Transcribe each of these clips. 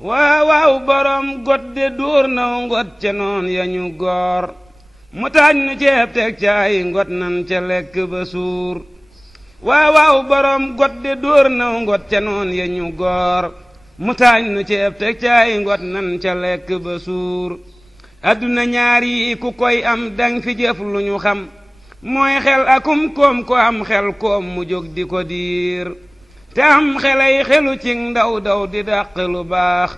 waaw borom got de dóor naw ngot ca noon ya ñu goor mu taaj nu ceeb teg ca ay ngot nan ca lekk ba suur waaw borom got de dóor naw ngot ca noon ya ñu goor mu taaj nu ceeb teg ca ay ngot nan ca lekk ba suur adduna ñaar yi ku koy am dang fi jëf lu ñu xam mooy xel akum koom ko am xel koom mu jóg di ko diir te am xelay xelu ci ndaw daw di dàq lu baax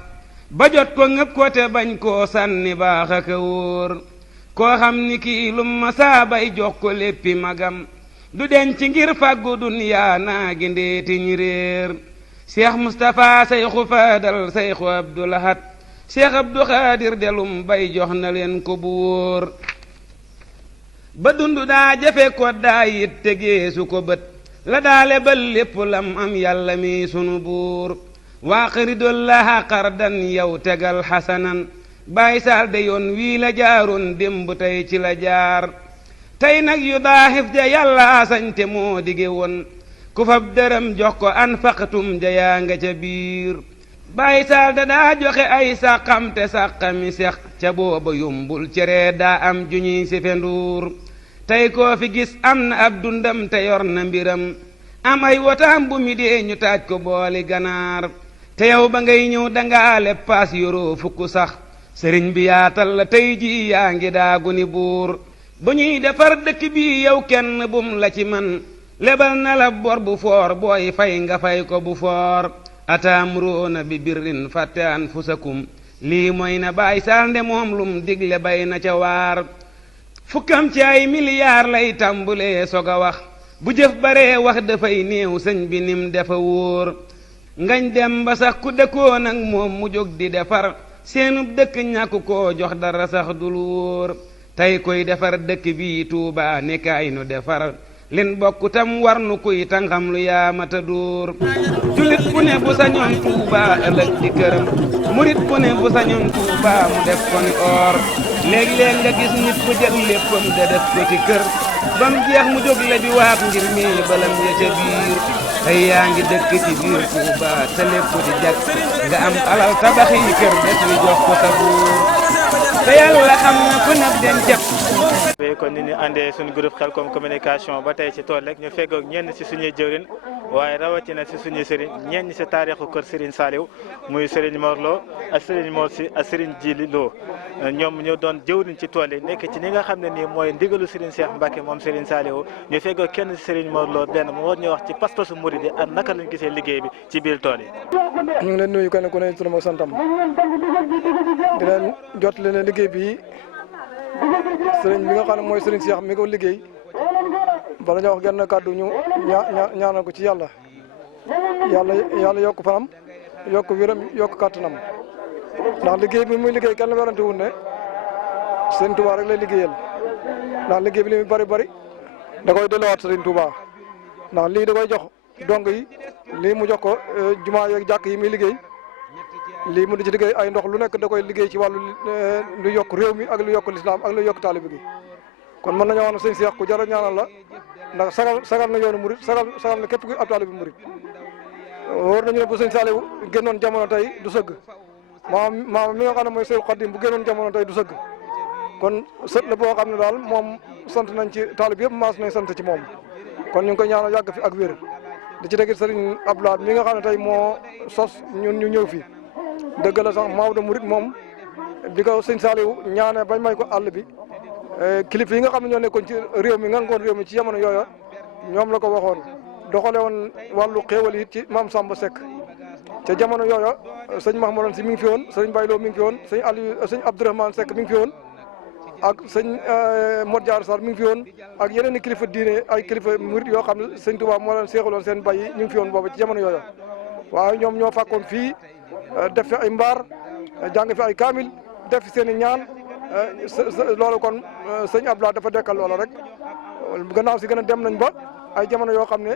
ba jot ko ngëp ko te bañ koo sànni baax ak a wóor koo xam ni kii lu ma saabay jox ko léppi magam du denc ngir fàggu dunyaa naa gi ndeetiñ réer Cheikh Moustapha Seyxu Faadal Seyxu Abdul Ahad Cheikh Abdou Khadir delum bay jox na leen ko bu wóor ba dund daa jafe ko daa yit tegeesu ko bët la daale ba lépp lam am yàlla mi sunu buur waa xaridollaha xardan yow tegal xasanan bàyyi saal de yoon wii la jaaroon démb tey ci la jaar tey nag yu daaxif ja yàlla sañte moo dige woon ku fab dërëm jox ko anfaqtum ja yaa nga ca biir bàyyi saal da daa joxe ay sàqam te sàqami sex ca booba yombul cere daa am juñuy si fenduur tey koo fi gis am na ab dundam te yor na mbiram am ay wotaam bu mi dee ñu taaj ko booli ganaar te yow ba ngay ñëw dangaa leb paas yoroo fukk sax sëriñ bi yaatal la tey ji yaa ngi daagu ni buur bu ñuy defar dëkk bi yow kenn bum la ci man lebal na la bor bu foor booy fay nga fay ko bu foor ataamruuna bi birrin fàtte anfusakum lii mooy na Baay Saal nde moom lum digle bay na ca waar fukkam ci ay miliyaar lay tàmbulee sog a wax bu jëf baree wax dafay néew sëñ bi nim dafa wóor ngañ dem ba sax ku dëkkoon ak moom mu jóg di defar seenub dëkk ñàkku koo jox dara sax dul wóor tey koy defar dëkk bii Tuubaa nekkaay nu defar lin bokk tam war nu kuy tàngam lu yaamata dóor julit bu ne bu sañoon Tuubaa ëllëg di këram murit bu ne bu sañoon Tuubaa mu def ko ni or léeg-léeg nga gis nit ku jël léppam de def ko ci kër bam jeex mu jóg la di waat ngir mii balam ya ca biir tey yaa ngi dëkk ci biir Tuubaa te lépp di jag nga am alal tabax yi kër des wi jox ko sa buur te yàlla xam na ku nekk den jàpp. kon ni ñu àndee suñu groupe Khelcom communication ba tey ci tool rek ñu feggoog ñenn si suñuy jëwrin waaye rawatina si suñuy sëriñ ñenn si taarixu kër Serigne Saliou muy Serigne Mor Lo ak Serigne Mor Si ak Serigne Djili Lo ñoom ñoo doon jëwriñ ci tool yi nekk ci ni nga xam ne nii mooy ndigalu Serigne Cheikh Mbacke moom Serigne Saliou ñu feggoog kenn si Serigne Mor Lo benn mu war ñu wax ci pas-pasu murid yi ak naka lañ gisee liggéey bi ci biir tool yi. ñu ngi leen nuyu kenn ku ne turam ak santam di leen jot leen liggéey bi sëriñ bi nga xam ne mooy sëriñ Cheikh mi ko liggéey bala ñoo wax genn kàddu ñu ñaanal ko ci yàlla yokk fanam yokk wéram yokk kàttanam ndax liggéey bi muy liggéey kenn werante wul ne sëriñ Touba rek lay liggéeyal ndax liggéey bi li muy bari bari da koy delluwaat sëriñ Touba ndax lii da koy jox dong yi lii mu jox ko jumaa yeeg jàkk yi muy liggéey lii mu di ci liggéey ay ndox lu nekk da koy liggéey ci wàllu lu yokk réew mi ak lu yokk lislaam ak lu yokk taalibe gi kon mën nañoo wax ne sëñ Cheikh ku jar a ñaanal la ndax sagal na yoonu murit sagal na képp kuy ab taalibe murit wóor nañu ne bu sëñ Saliou génnoon jamono tey du sëgg maam mi nga xam ne mooy Seydou Khadim bu génnoon jamono tey du sëgg kon sët la boo xam ne daal moom sant nañ ci taalibe yëpp maas nañ sant ci moom kon ñu ngi koy ñaanal yàgg fi ak wér di ci dégg sëriñ Abdoulaye mi nga xam ne tey moo sos ñun ñu ñëw fii dëgg la sax Maodo Murit moom bi ko sëñ Saliou ñaane bañ may ko àll bi kilifa yi nga xam ne ñoo nekkoon ci réew mi ngan koon réew mi ci jamono yooya ñoom la ko waxoon doxale woon wàllu xéewal yi ci maam Samba Seck te jamono yooya sëñ Mahmoudane si mi ngi fi woon sëñ Bayloo mi ngi fi woon sëñ Aliou sëñ Abdourahmane Seck mi ngi fi woon ak sëñ Modou Diar Sarr mi ngi fi woon ak yeneen i kilifa diine ay kilifa murit yoo xam ne sëñ Touba moo leen seexaloon seen bay yi ñu ngi fi woon boobu ci jamono yooya waaye ñoom ñoo fàkkoon fii def fi ay mbaar jàng fi ay kaamil def fi seen i ñaan loolu kon sëñ Abdoulaye dafa dekkal loola rek gannaaw si gën a dem nañ ba ay jamono yoo xam ne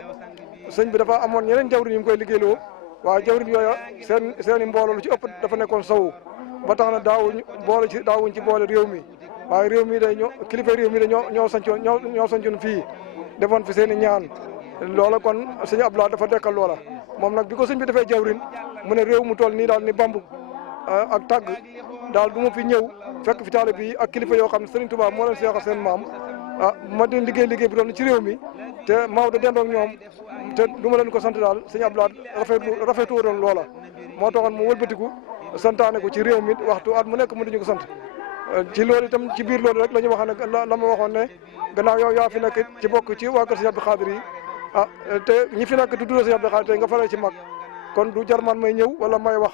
sëñ bi dafa amoon ñeneen jawriñ yu ngi koy liggéeyloo waaye jawriñ yooya seen i mbooloo lu ci ëpp dafa nekkoon sowu ba tax na daawuñ ci boole réew mi waaye réew mi day kilifa réew mi da ñoo sancoon fii defoon fi seen i ñaan loola kon sëñ Abdoulaye dafa dekkal loola moom nag bi ko sëñ bi defee jawriñ mu ne réew mu toll nii daal ni Bambuk ak tàgg daal du ma fi ñëw fekk fi taalibe yi ak kilifa yoo xam ne Serigne Touba moo leen seexal seen maam ma di liggéey bi doon ci réew mi te Maodo dendoog ñoom te du ma leen ko sant daal sëñ Abdoulaye rafetu doon loola moo taxoon mu wëlbatiku santaane ko ci réew mi waxtu at mu nekk mu duñu ko sant ci loolu itam ci biir loolu rek la ñu wax ne la ma waxoon ne gannaaw yow yaa fi nekk ci bokk ci waa kër sëñ Abdou Khadir yi te ñi fi nekk tudd sëñ Abdou Khadir tey nga faral ci mag kon du jar man may ñëw wala may wax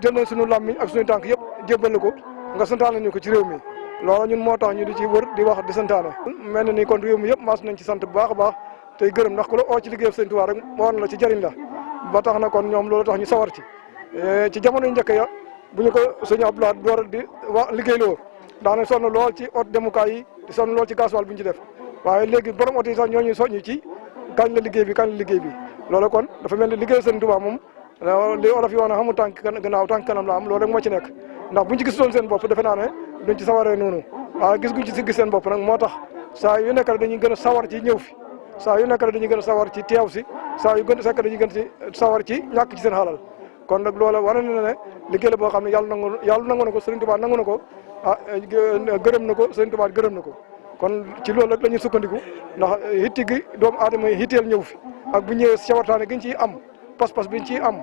jël nañ suñu làmmiñ ak suñu tànk yëpp jébbal na ko nga santaane ñu ko ci réew mi loola ñun moo tax ñu di ci wër di wax di santaane mel na ni kon réew mi yëpp maas nañ ci sant bu baax a baax tey gërëm ndax ku la oo ci liggéey Sëñ Tuubaa rek woon la ci jëriñ la ba tax na kon ñoom loolu tax ñu sawar ci jamono yu njëkk ya bu ñu ko sëñ Abdoulaye door di wax liggéeyloo daana sonn lool ci oto demukaay yi di sonn lool ci gasoil bu ñu ci def waaye léegi borom oto yi sax ñooñu soññu ci kañ la liggéey bi loolu kon dafa mel ni liggéey Sëñ Tuubaa moom li olof yi wax ne xamul tànk gannaaw tànk kanam la am loolu rek moo ci nekk ndax buñ ci gisoon seen bopp defe naa ne duñ ci sawaree noonu waaye gis guñ ci gis seen bopp nag moo tax saa yu nekk rek dañuy gën a sawar ci ñëw fi saa yu nekk rek dañuy gën a sawar ci teew si saa yu gën a sekk dañuy gën ci sawar ci ñàkk ci seen xalal kon nag loola wane na ne liggéey la boo xam ne yàlla nangu na ko Sëriñ Tuubaa nangu na ko gërëm na ko Sëriñ Tuubaa gërëm na ko kon ci loolu rek la ñuy sukkandiku ndax hitti gi doomu aadama yi hitteel ñëw fi ak bu ñëwee sawartaane giñ ciy am pas-pas biñ ciy am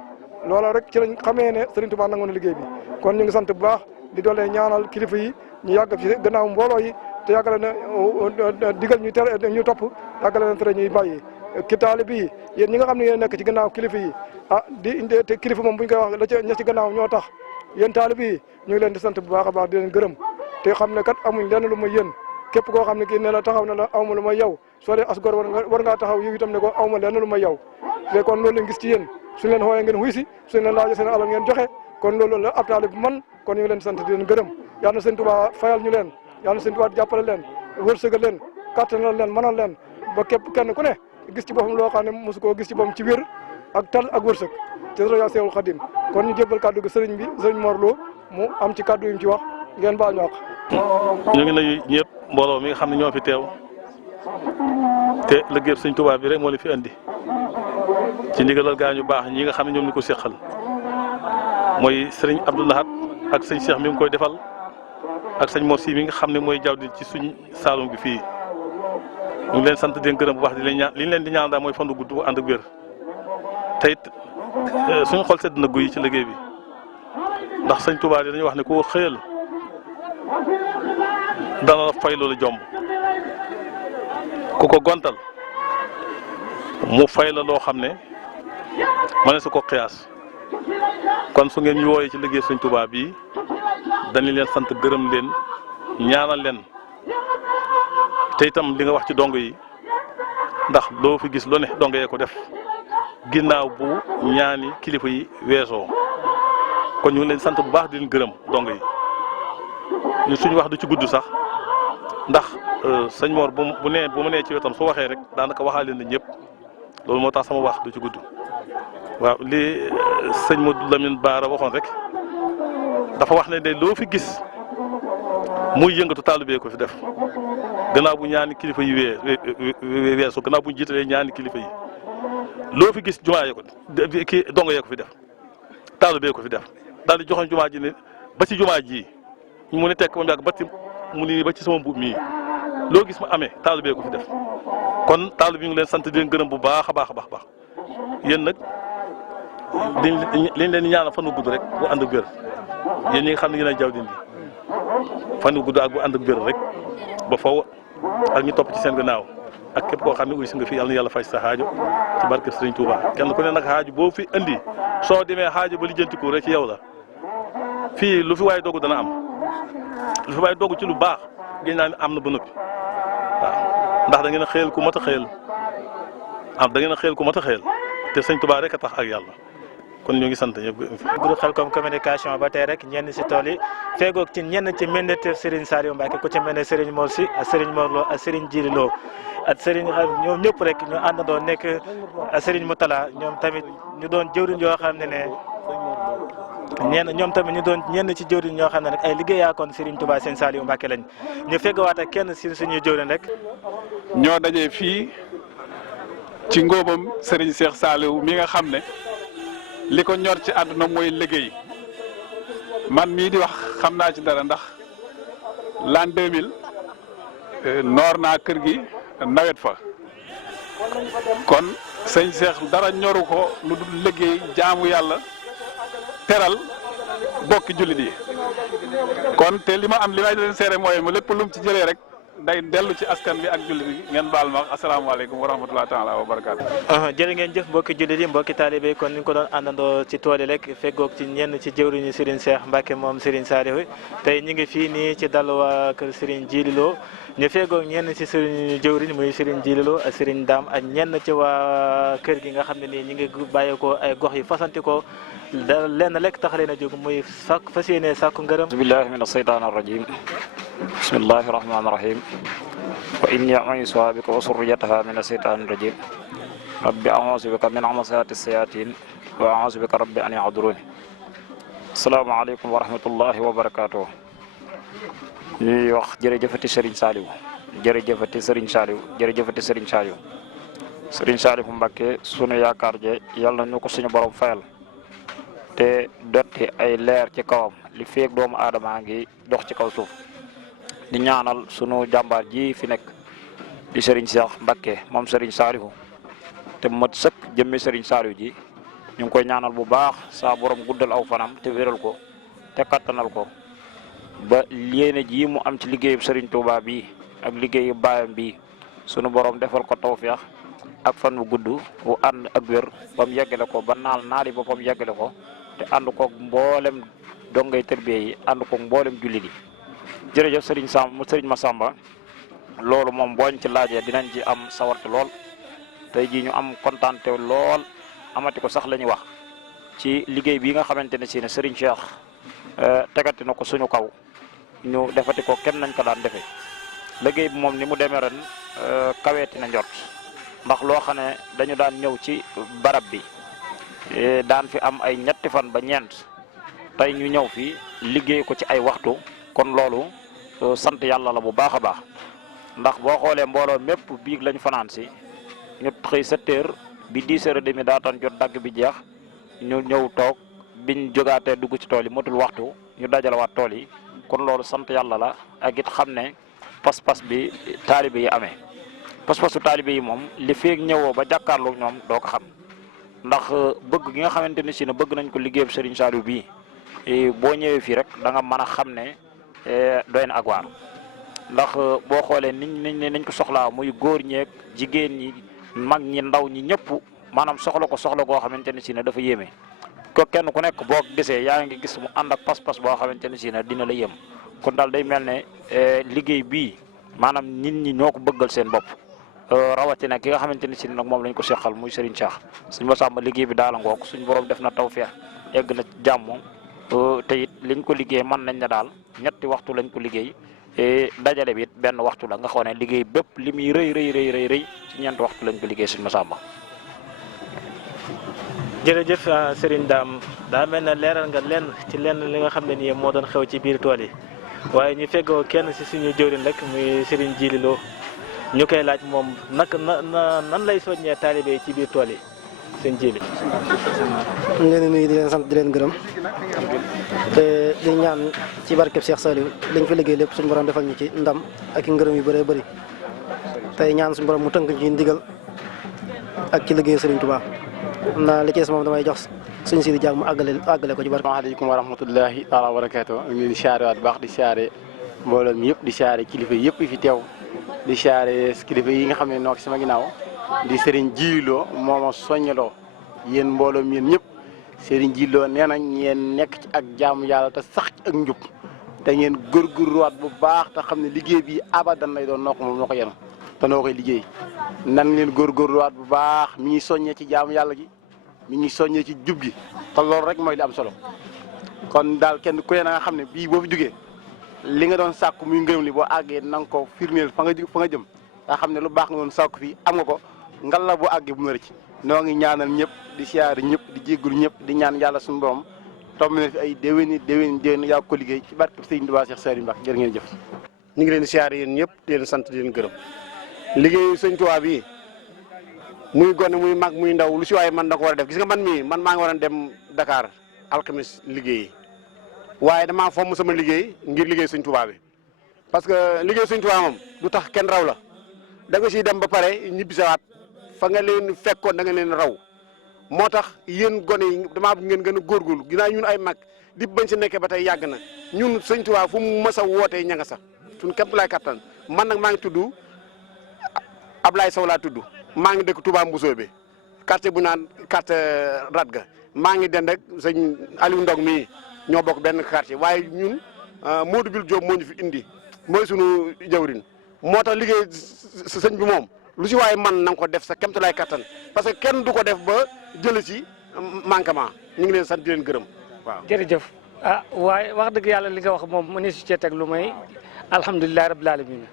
loola rek ci lañ xamee ne Sëriñ Tuubaa nangu na liggéey bi kon ñu ngi sant bu baax di doolee ñaanal kilifa yi ñu yàgg ci gannaaw mbooloo yi te yàggale na digal ñu tere ñu topp yàggale na tere ñuy bàyyi ki taalibe yi yéen ñi nga xam ne yéen nekk ci gannaaw kilifa yi di indi te kilifa moom bu ñu koy wax la ca ña ci gannaaw ñoo tax yéen taalibe yi ñu ngi leen di sant bu baax a baax di leen gërëm te xam ne kat amuñ lenn lu ma yéen képp koo xam ne kii ne la taxaw na la awma lu ma yow soo dee as gor war ngaa taxaw yow itam ne ko awma lenn lu ma yow te kon loolu lañ gis ci yéen suñ leen xooyee ngeen xuy si suñ leen laajee seen alal ngeen joxe kon loolu la ab taalib man kon ñu ngi leen di sant di leen gërëm yal na Sëñ Tuubaa fayal ñu leen yal na Sëñ Tuubaa jàppale leen wërsëgal leen kattanal leen mënal leen ba képp kenn ku ne gis ci boppam loo xam ne mosu koo gis ci boppam ci wér ak tal ak wërsëg te roya Seexul Xadim kon ñu jébbal kàddu gi sëriñ bi sëriñ Mor Lo mu am ci kàddu yi mu ci wax ngeen baal ñu wax. ñu ngi nuyu ñëpp mbooloo mi nga xam ne ñoo fi teew te liggéey Sëñ Tuubaa bi rek moo leen fi andi ci ndigalal gaa ñu baax ñi nga xam ne ñoom ñu ko seqal mooy sëriñ Abdou Lahad ak sëñ Cheikh mi ngi koy defal ak sëñ Mor Si mi nga xam ne mooy jaww di ci suñ saalum bi fii ñu ngi leen sant di leen gërëm bu baax di leen ñaan li ñu leen di ñaan daal mooy fan gudd bu ànd ak wér te it suñu xol sedd na guy ci liggéey bi ndax Sëñ Tuubaa dañuy wax ne koo xëyal dana la fay loolu jomb ku ko gontal mu fay la loo xam ne ma ne su ko xiyaas kon su ngeen ñu wooyee ci liggéey Sëñ Tuubaa bii dañu leen sant gërëm leen ñaanal leen te itam li nga wax ci dongo yi ndax loo fi gis lu ne dongo yee ko def ginnaaw bu ñaani kilifa yi weesoo kon ñu ngi leen sant bu baax di leen gërëm dongo yi ñu suñu wax du ci gudd sax ndax sëñ Mor bu ma nee ci wetam su waxee rek daanaka waxaale na ñëpp loolu moo tax sama wax du ci gudd waaw li sëñ Modou Lamine Baara waxoon rek dafa wax ne de loo fi gis muy yëngatu taalibee ko fi def gannaaw bu ñaani kilifa yi weesu gannaaw bu ñu jiitalee ñaani kilifa yi loo fi gis jumaa yee ko kii dongo yee ko fi def taalibee ko fi def daal di joxoon jumaa ji ne ba ci jumaa ji mu ne tekk ba mu yàgg mu ni ba ci sama mbubb mii loo gis ma amee taalibee ko fi def kon taalib yi ngi leen sant di leen gërëm bu baax a baax a baax yéen nag liñ leen di ñaanal fan wu gudd rek bu ànd ak wér yéen ñi nga xam ne yéen a jaw dindi fan wu gudd ak bu ànd ak wér rek ba faw ak ñu topp ci seen gannaaw ak képp koo xam ne uy si nga fi yàlla na yàlla faj sa xaajo ci barke Sëriñ Tuuba kenn ku ne nag xaajo boo fi indi soo demee xaajo ba lijjantiku rek ci yow la fii lu fi waaye dogu dana am lu fi waaye dogu ci lu baax gën naa ne am na ba noppi waaw ndax da ngeen a xëyal ku mat a xëyal da ngeen a xëyal ku mat a xëyal te Sëñ Tuuba rek a tax ak yàlla kon ñoo ngi sant ñëpp. groupe Khelcom communication ba tey rek ñenn si tool yi feegoog ci ñenn ci mbéndeef Serigne Saliou Mbacke ku ci mel ne Serigne Mor Si ak Serigne Mor Lo ak Serigne Djili Lo ak Serigne ñoom ñëpp rek ñu àndandoo nekk Serigne Moutala ñoom tamit ñu doon jëwriñ yoo xam ne ñoom tamit ñu doon ñenn ci jëwriñ ñoo xam ne rek ay liggéeyaa kon Serigne Touba Serigne Saliou Mbacke lañ ñu feggawaat ak kenn si suñuy jëwriñ rek. ñoo dajee fii ci ngóobam Serigne Cheikh Saliou mi nga xam ne li ko ñor ci àdduna mooy liggéey man mii di wax xam naa ci dara ndax l'an 2000 noor naa kër gi nawet fa kon sëñ Cheikh dara ñoru ko lu dul liggéey jaamu yàlla teral bokki jullit yi kon te li ma am li may leen seere mooy mu lépp lu mu ci jëlee rek day dellu ci askan bi ak jullit yi ngeen baal ma asalaamaaleykum wa rahmatulah taala wa barakaatu. jërë ngeen jëf mbokki jullit yi mbokki taalibe yi kon ni nga ko doon àndandoo ci tool yi rek feggoog ci ñenn ci jëwriñu Serigne Cheikh Mbacke moom Serigne Saliou tey ñu ngi fii nii ci dal waa kër Serigne Djily Lo ñu feggoog ñenn ci Serigne jëwriñ muy Serigne Djily Lo ak Serigne Dame ak ñenn ci waa kër gi nga xam ne nii ñu ngi bàyyeekoo ay gox yi fasantikoo da lenn lekk tax leen a jóg muy sàkk fas yéene sàkku ngërëm. bismillahi min asheytaan arrajim bismillahi rahmaani rahim wa inni u'iizuha bika wa surriyataha min asheytaan rajim rabbi a'uuzu bika min hamazaati sayaatiin wa a'uuzu bika rabbi an yahduruun asalaamaaleykum wa rahmatullahi wa barakaatuh ñuy wax jërëjëfati Serigne Saliou jërëjëfati Serigne Saliou jërëjëfati Serigne Saliou Serigne Saliou Mbacké sunu yaakaar je yàlla na ñu ko suñu borom fayal te dotti ay leer ci kawam li feeg doomu aadama ngi dox ci kaw suuf di ñaanal sunu jàmbaar ji fi nekk di Serigne Cheikh Mbacké moom Serigne Saliou te mat sëkk jëmmi Serigne Saliou ji ñu ngi koy ñaanal bu baax saa borom guddal aw fanam te wéral ko te kattanal ko ba yéene ji mu am ci liggéeyub Serigne Touba bi ak liggéeyu baayam bi sunu borom defal ko tawfeex ak fan wu gudd wu ànd ak wér ba mu yeggale ko ba naali boppam yeggale ko te ànd koog mboolem dongay tërbiye yi ànd koog mboolem jullit yi jërëjëf Serigne Massamba loolu moom booñ ci laajee dinañ ci am sawarte lool tey jii ñu am kontaante lool amati ko sax la ñuy wax ci liggéey bi nga xamante ne si ne Serigne Cheikh tegati na ko suñu kaw ñu defati ko kenn nañ ko daan defee liggéey bi moom ni mu demee ren kaweeti na njort ndax loo xam ne dañu daan ñëw ci barab bi daan fi am ay ñetti fan ba ñeent tey ñu ñëw fi liggéey ko ci ay waxtu kon loolu sant yàlla la bu baax a baax ndax boo xoolee mbooloo mépp biig lañ fanaan si ñu xëy 7 heures bi 10 heures et demi daataan jot dagg bi jeex ñu ñëw toog biñ jógaatee dugg ci tool yi matul waxtu ñu dajalawaat tool yi kon loolu sant yàlla la ak it xam ne pas-pas bi taalibe yi amee pas-pasu taalibe yi moom li feeg ñëwoo ba jàkkaarloo ñoom doo ko xam ndax bëgg gi nga xamante ne si ne bëgg nañ ko liggéeyam Serigne Saliou bii boo ñëwee fii rek da nga mën a xam ne doy na ak waar ndax boo xoolee niñ ko soxlaa muy góor ñeeg jigéen ñi mag ñi ndaw ñi ñëpp maanaam soxla goo xamante ne si ne dafa yéeme ko kenn ku nekk boo gisee yaa ngi gis mu ànd ak pas-pas boo xamante ne si ne dina la yëm kon daal day mel ne liggéey bii maanaam nit ñi ñoo ko bëggal seen bopp rawatina ki nga xamante ne si nag moom lañ ko seqal muy Serigne Cheikh suñu Massamba liggéey bi daala ngoog suñu borom def na tawfeex egg na jàmm te it liñ ko liggéey mën nañ ne daal ñetti waxtu lañ ko liggéey dajale bi it benn waxtu la nga xam ne liggéey bépp li muy rëy ci ñeenti waxtu lañ ko liggéey suñu Massamba. jërëjëf Serigne Dame daa mel ne leeral nga lenn ci lenn li nga xam ne nii moo doon xew ci biir tool yi waaye ñu feggoo kenn si suñu jëwriñ rek muy Serigne Djily Lo ñu koy laaj moom nan lay soññee taalibe yi ci biir tool yi seen Djily. ñu leen di nuyu di leen sant di leen gërëm te di ñaan ci barkeb Cheikh Saliou liñ fi liggéey lépp suñu borom defal ñu ci ndam ak i ngërëm yu bëree bëri tey ñaan suñu borom mu tënk ci ndigal ak ci liggéey Serigne Touba. xam naa li ci des moom damay jox suñu si di jàmm mu àggale ko ci barke. asalaamaaleykum wa rahmatullahi taala wa barakaatu ñu ngi di siyaare waat baax di siyaare mbooloo mi yëpp di siyaare kilifa yëpp yi fi teew di siyaare kilifa yi nga xam ne noo sama ginnaaw di Serigne Djily Lo mooma soññaloo yéen mbooloo mi yéen ñëpp Serigne Djily Lo nee nañ ngeen nekk ci ak jaamu yàlla te sax ci ak njub te ngeen góorgóorluwaat bu baax te xam ne liggéey bi abadan lay doon noo ko moom noo ko yenu te noo koy liggéey nan leen góorgóorluwaat bu baax mi ngi soññee ci jaamu yàlla gi mi ngi soññee ci jub gi te loolu rek mooy li am solo kon daal kenn ku ne nga xam ne bii boo fi jugee li nga doon sàkku muy ngërëm li boo àggee na nga ko firndeel fa nga jëm nga xam ne lu baax nga doon sàkku fii am nga ko ngal la boo àggee bu mu rëcc noo ngi ñaanal ñëpp di siyaare ñëpp di jéggalu ñëpp di ñaan yàlla suñu borom tomb na fi ay déwéni yaa ko liggéey ci barke Sëriñ Tuubaa Cheikh Saliou Mbacké jërë ngeen jëf. ñu ngi leen di siyaare yéen ñëpp di leen sant di leen gërëm liggéeyu Sëriñ Tuubaa bi muy gone muy mag muy ndaw lu si waaye man na ko war a def gis nga man maa ngi war a dem Dakar alxames liggéeyi waaye damaa fomm sama liggéey ngir liggéey Sëñ Tuubaa bi parce que liggéey Sëñ Tuubaa moom du tax kenn raw la da nga siy dem ba pare ñibbisawaat fa nga leen fekkoon da nga leen raw moo tax yéen gone yi damaa bëgg ngeen gën a góorgóorlu ginnaaw ñun ay mag di bañ si nekkee ba tey yàgg na ñun Sëñ Tuubaa fu mu mës a wootee ña nga sax suñ képp laay kattan man nag maa ngi tudd Ablaye Sow laa tudd maa ngi dëkk Touba Mbousso bi quartier bu naan quartier Radga maa ngi dend ak sëñ Aliou Ndong mii ñoo bokk benn quartier waaye ñun Modou Bil Diop moo ñu fi indi mooy sunu jawrin moo tax liggéey sëñ bi moom lu si waaye man na nga ko def sa kéemtu lay kattan parce que kenn du ko def ba jële ci manquement ñu ngi leen sant di leen gërëm waaw. jërëjëf waaye wax dëgg yàlla li nga wax moom mënees su cee teg lu may alhamdulilah rabbil alamin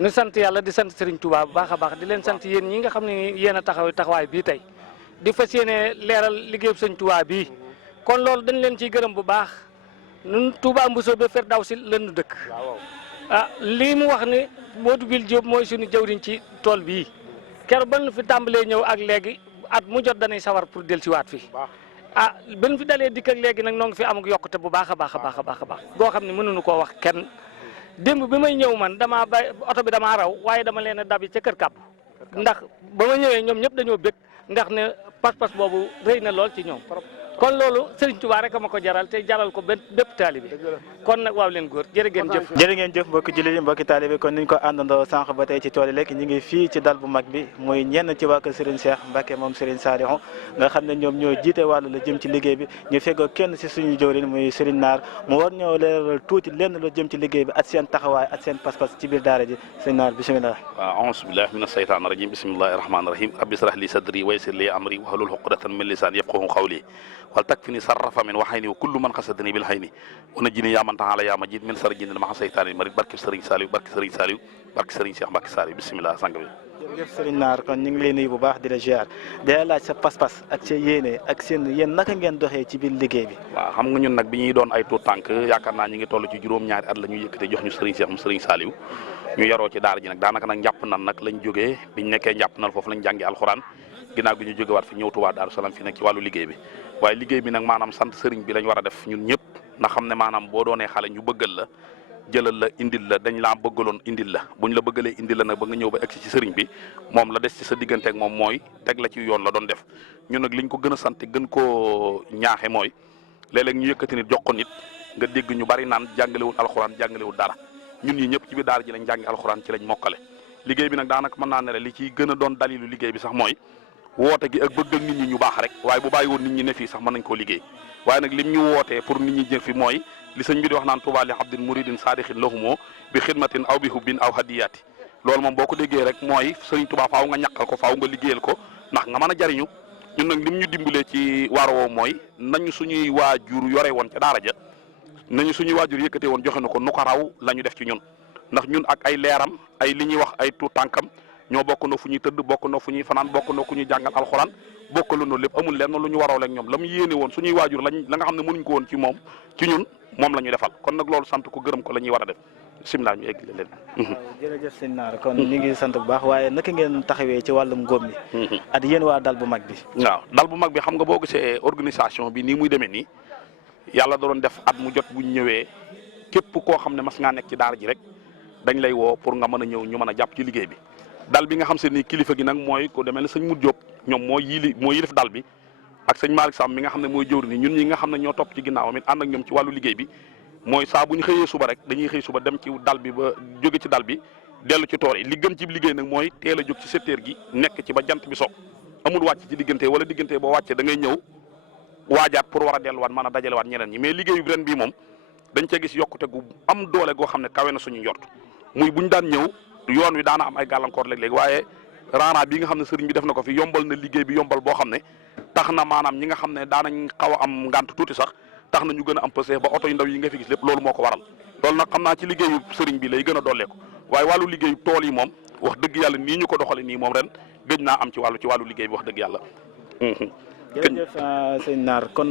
ñu sant yàlla di sant Serigne Touba bu baax a baax di leen sant yéen ñi nga xam ne yéen a taxawaay bii tey di fas yéene leeral liggéeyu Sëñ Touba bii kon loolu dañ leen ciy gërëm bu baax ñun Touba Mbousso ba Firdawsi lan nu dëkk lii mu wax ni Modou Bil Diop mooy suñu jawriñ ci tool bii keroog ba nu fi tàmbalee ñëw ak léegi at mu jot danay sawar pour dellusiwaat fi ba nu fi dalee dikk ak léegi nag noo ngi fi am yokkute bu baax a baax a baax a baax a baax goo xam ne mënuñu koo wax kenn démb bi may ñëw man damaa bay oto bi damaa raw waaye dama leen a dabi ca kër kàbb ndax ba ma ñëwee ñoom ñëpp dañoo bég ndax ne pas-pas boobu rëy na lool ci ñoom kon loolu Serigne Touba rek a ma ko jaral te jaral ko bépp taalibe kon nag waaw leen góor jërë ngeen jëf jërë ngeen jëf mbokki jullit yi mbokki taalibe kon niñ ko àndandoo sànq ba tey ci tool yi lekk ñu ngi fii ci dal bu mag bi muy ñenn ci waa kër Serigne Cheikh Mbacke moom Serigne Saliou nga xam ne ñoom ñoo jiite wàllu la jëm ci liggéey bi ñu feggoo kenn si suñu jëwriñ muy Serigne Naar mu war ñoo leeral tuuti lenn lu jëm ci liggéey bi ak seen taxawaay ak seen pas-pas ci biir daara ji Serigne Naar bisimilah. waaw a'uuzu billahi mina shaytaani rajim bismillahi rahmaani rahim rabbi israh li sadri wa yassir li amri wahlul uqdatan min lisani yafqahu qawli wal takfini sarrafa min waxayni wa kullu man xasadani bil hayni wa najjini yaa man taala yaa majid min sar jinnin maxa seytaani marid barki Serigne Saliou barki Serigne Saliou barki Serigne Cheikh Mbacke Saliou bisimilah sang bi. jërëjëf Serigne Naar kon ñu ngi lay nuyu bu baax di la ziar di la laaj sa pas-pas ak sa yéene ak seen yéen naka ngeen doxee ci biir liggéey bi. waaw xam nga ñun nag bi ñuy doon ay tuut tànk yaakaar naa ñu ngi toll ci juróom-ñaari at la ñuy yëkkate jox ñu Serigne Cheikh mu Serigne Saliou ñu yaroo ci daara ji nag daanaka nag njàpp nan nag lañ jógee biñ nekkee njàpp nal foofu lañ jàngi alxuraan ginnaaw gi ñu jóge waat fi ñëw Touba Daaru Salaam fi nekk ci wàllu liggéey bi waaye liggéey bi nag maanaam sant sëriñ bi lañ war a def ñun ñëpp ndax xam ne maanaam boo doonee xale ñu bëggal la jëlal la indil la dañ laa bëggaloon indil la buñ la bëggalee indil la nag ba nga ñëw ba egsi ci sëriñ bi moom la des ci sa diggante ak moom mooy teg la ci yoon la doon def ñun nag liñ ko gën a sant gën koo ñaaxe mooy léeg-léeg ñu yëkkati nit jox ko nit nga dégg ñu bari naan jàngalewul alxuraan jàngalewul dara ñun ñi ñëpp ci biir daara ji lañ jàngi alxuraan ci lañ mokkale liggéey bi nag daanaka mën naa ne li ciy gën a doon dalilu liggéey bi sax mooy woote gi ak bëgg ak nit ñi ñu baax rek waaye bu bàyyi woon nit ñi ne fii sax mën nañ koo liggéey waaye nag lim ñu wootee pour nit ñi jël fi mooy li sëñ bi di wax naan Tuubaa li abdin muridin saadixin lahumoo bi xidmatin aw bi hubbin aw hadiyaati loolu moom boo ko déggee rek mooy sëriñ Tuubaa faaw nga ñàkkal ko faaw nga liggéeyal ko ndax nga mën a jariñu ñun nag lim ñu dimbalee ci waar woo mooy nañu suñuy waajur yore woon ca daara ja nañu suñuy waajur yëkkatee woon joxe na ko nu ko raw la ñu def ci ñun ndax ñun ak ay leeram ay li ñuy wax ay tuut tànkam ñoo bokk na fu ñuy tëdd bokk na fu ñuy fanaan bokk na ku ñuy jàngal alxuraan bokkalunoo lépp amul lenn lu ñu waroo ak ñoom la mu yéene woon suñuy waajur lañ la nga xam ne mënuñ ko woon ci moom ci ñun moom la ñu defal kon nag loolu sant ko gërëm ko la ñuy war a def bisimilah ñu egg leen. jërëjëf sëñ Naar kon ñu ngi sant bu baax waaye naka ngeen taxawee ci wàllum ngóob mi. at yéen waa dal bu mag bi. waaw dal bu mag bi xam nga boo gisee organisation bi nii muy demee nii yàlla da doon def at mu jot bu ñu ñëwee képp koo xam ne mas ngaa nekk ci daara ji rek dañ lay woo pour nga mën a ñëw ñu mën a jàpp ci liggéey bi dal bi nga xam se ni kilifa gi nag mooy ko demee ne sëñ Mut Jóob ñoom moo yilif dal bi ak sëñ Malick Sam mi nga xam ne mooy jëwri ni ñun ñi nga xam ne ñoo topp ci ginnaawam it ànd ak ñoom ci wàllu liggéey bi mooy saa bu ñu xëyee suba rek dañuy xëy suba dem ci dal bi ba jóge ci dal bi dellu ci tool yi li gën ci liggéey nag mooy teel a jóg ci 7 heures gi nekk ci ba jant bi so amul wàcc ci diggante wala diggante boo wàccee da ngay ñëw waajaat pour war a delluwaat mën a dajalewaat ñeneen ñi mais liggéeyu ren bii moom dañ cee gis yokkute gu am doole goo xam ne kawe na suñu njort muy buñ daan ñëw yoon wi daana am ay gàllankoor léeg-léeg waaye raana bi nga xam ne sëriñ bi def na ko fi yombal na liggéey bi yombal boo xam ne tax na maanaam ñi nga xam ne daanañ xaw a am ngant tuuti sax tax na ñu gën a am pësee ba oto yu ndaw yi nga fi gis lépp loolu moo ko waral loolu nag xam naa ci liggéeyu sëriñ bi lay gën a dolleeku waaye wàllu liggéeyu tool yi moom wax dëgg yàlla nii ñu ko doxale nii moom ren gëj naa am ci wàllu liggéey bi wax dëgg yàlla. jërëjëf sëñ Naar kon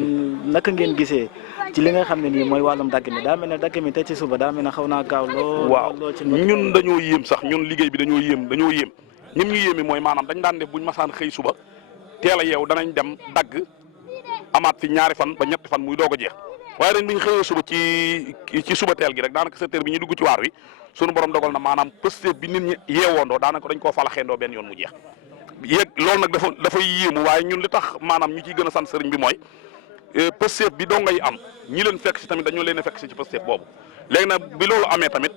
naka ngeen gisee ci li nga xam ne nii mooy wàllum dagg mi daa mel ne dagg mi tey ci suba daa mel ne xaw naa gaaw lool. waaw ñun dañoo yéem sax ñun liggéey bi dañoo yéem ñim ñu yéemi mooy maanaam dañ daan def buñ masaan xëy suba teel a yeew danañ dem dagg amaat fi ñaari fan ba ñetti fan muy doog a jeex waaye ren bi ñu xëyee suba ci suba teel gi rek daanaka 7 heures bi ñu dugg ci waar wi sunu borom dogal na maanaam pëste bi nit ñi yeewoondoo daanaka dañ koo falaxeendoo benn yoon mu jeex yéeg loolu nag dafay yéemu waaye ñun li tax maanaam ñu ciy gën a sant sëriñ bi mooy pësteef bi donga yi am ñi leen fekk si tamit dañoo leen a fekk si ci pësteef boobu léegi nag bi loolu amee tamit